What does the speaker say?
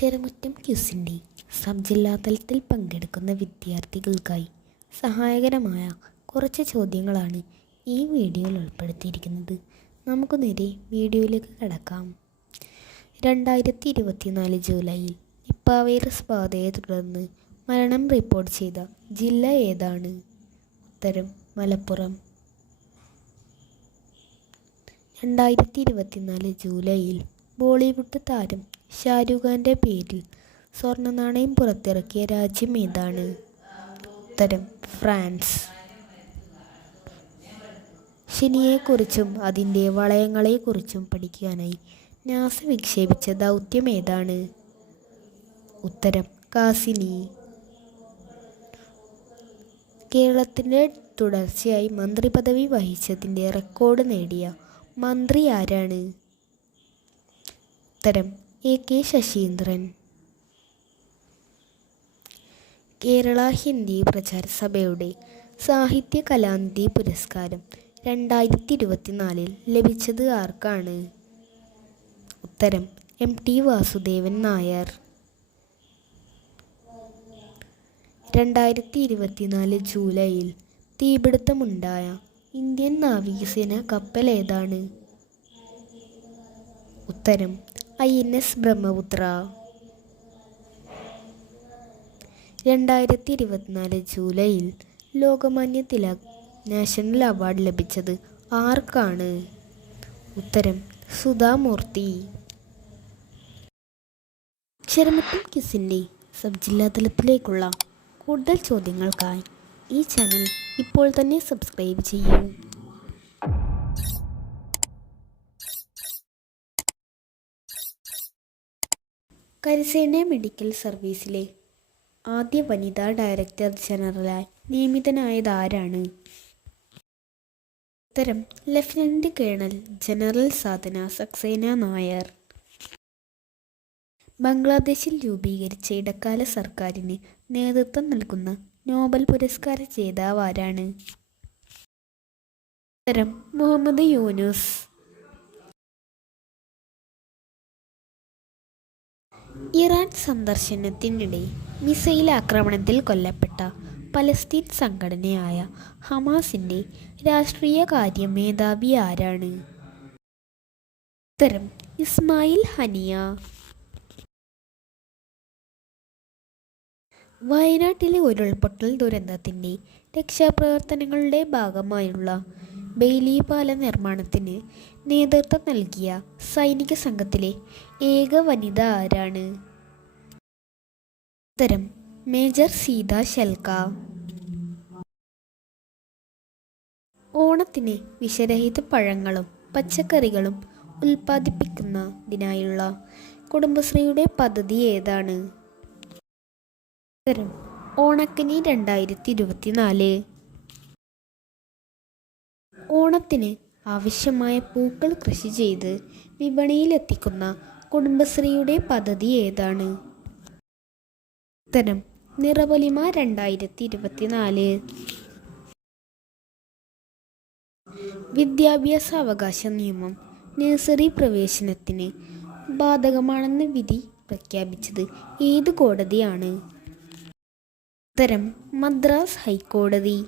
അക്ഷരമുറ്റം ക്വിസിൻ്റെ sub ജില്ലാ തലത്തിൽ പങ്കെടുക്കുന്ന വിദ്യാർത്ഥികൾക്കായി സഹായകരമായ കുറച്ച് ചോദ്യങ്ങളാണ് ഈ വീഡിയോയിൽ ഉൾപ്പെടുത്തിയിരിക്കുന്നത്. നമുക്ക് നേരെ വീഡിയോയിലേക്ക് കടക്കാം. 2024 ജൂലൈയിൽ നിപ്പ വൈറസ് ബാധയെ തുടർന്ന് മരണം റിപ്പോർട്ട് ചെയ്ത ജില്ല ഏതാണ്? ഉത്തരം മലപ്പുറം. 2024 ജൂലൈയിൽ ബോളിവുഡ് താരം ഷാരൂഖ് ഖാൻ്റെ പേരിൽ സ്വർണ്ണ നാണയം പുറത്തിറക്കിയ രാജ്യം ഏതാണ്? ഉത്തരം ഫ്രാൻസ്. ശനിയെക്കുറിച്ചും അതിൻ്റെ വളയങ്ങളെക്കുറിച്ചും പഠിക്കാനായി നാസ വിക്ഷേപിച്ച ദൗത്യം ഏതാണ്? ഉത്തരം കാസിനി. കേരളത്തിൻ്റെ തുടർച്ചയായി മന്ത്രിപദവി വഹിച്ചതിൻ്റെ റെക്കോർഡ് നേടിയ മന്ത്രി ആരാണ്? ഉത്തരം A.K. ശശീന്ദ്രൻ. കേരള ഹിന്ദി പ്രചാര സഭയുടെ സാഹിത്യ കലാനിധി പുരസ്കാരം 2024 ലഭിച്ചത് ആർക്കാണ്? ഉത്തരം M.T. വാസുദേവൻ നായർ. 2024 ജൂലൈയിൽ തീപിടുത്തമുണ്ടായ ഇന്ത്യൻ നാവികസേന കപ്പൽ ഏതാണ്? ഉത്തരം INS ബ്രഹ്മപുത്ര. 2024 ജൂലൈയിൽ ലോകമാന്യ തിലക് നാഷണൽ അവാർഡ് ലഭിച്ചത് ആർക്കാണ്? ഉത്തരം സുധാമൂർത്തി. അക്ഷരമുറ്റം ക്വിസിൻ്റെ സബ് ജില്ലാ തലത്തിലേക്കുള്ള കൂടുതൽ ചോദ്യങ്ങൾക്കായി ഈ ചാനൽ ഇപ്പോൾ തന്നെ സബ്സ്ക്രൈബ് ചെയ്യൂ. കരസേന മെഡിക്കൽ സർവീസിലെ ആദ്യ വനിതാ ഡയറക്ടർ ജനറലായി നിയമിതനായത് ആരാണ്? ഉത്തരം ലഫ്റ്റനന്റ് കേണൽ ജനറൽ സാധന സക്സേന നായർ. ബംഗ്ലാദേശിൽ രൂപീകരിച്ച ഇടക്കാല സർക്കാരിന് നേതൃത്വം നൽകുന്ന നോബൽ പുരസ്കാര ജേതാവ് ആരാണ്? ഉത്തരം മുഹമ്മദ് യൂനുസ്. ഇറാൻ സന്ദർശനത്തിനിടെ മിസൈൽ ആക്രമണത്തിൽ കൊല്ലപ്പെട്ട പലസ്തീൻ സംഘടനയായ ഹമാസിൻ്റെ രാഷ്ട്രീയകാര്യ മേധാവി ആരാണ്? ഉത്തരം ഇസ്മായിൽ ഹനിയ. വയനാട്ടിലെ ഉരുൾപൊട്ടൽ ദുരന്തത്തിൻ്റെ രക്ഷാപ്രവർത്തനങ്ങളുടെ ഭാഗമായുള്ള ബെയ്ലി പാല നിർമ്മാണത്തിന് നേതൃത്വം നൽകിയ സൈനിക സംഘത്തിലെ ഏക വനിത ആരാണ്? ഉത്തരം മേജർ സീത ഷെൽക്ക. ഓണത്തിന് വിഷരഹിത പഴങ്ങളും പച്ചക്കറികളും ഉൽപ്പാദിപ്പിക്കുന്നതിനായുള്ള കുടുംബശ്രീയുടെ പദ്ധതി ഏതാണ്? ഉത്തരം ഓണക്കനി 2024. ഓണത്തിന് ആവശ്യമായ പൂക്കൾ കൃഷി ചെയ്ത് വിപണിയിലെത്തിക്കുന്ന കുടുംബശ്രീയുടെ പദ്ധതി ഏതാണ്? ഉത്തരം നിറപൊലിമ 2024. വിദ്യാഭ്യാസ അവകാശ നിയമം നഴ്സറി പ്രവേശനത്തിന് ബാധകമാണെന്ന് വിധി പ്രഖ്യാപിച്ചത് ഏത് കോടതിയാണ്? ഉത്തരം മദ്രാസ് ഹൈക്കോടതി.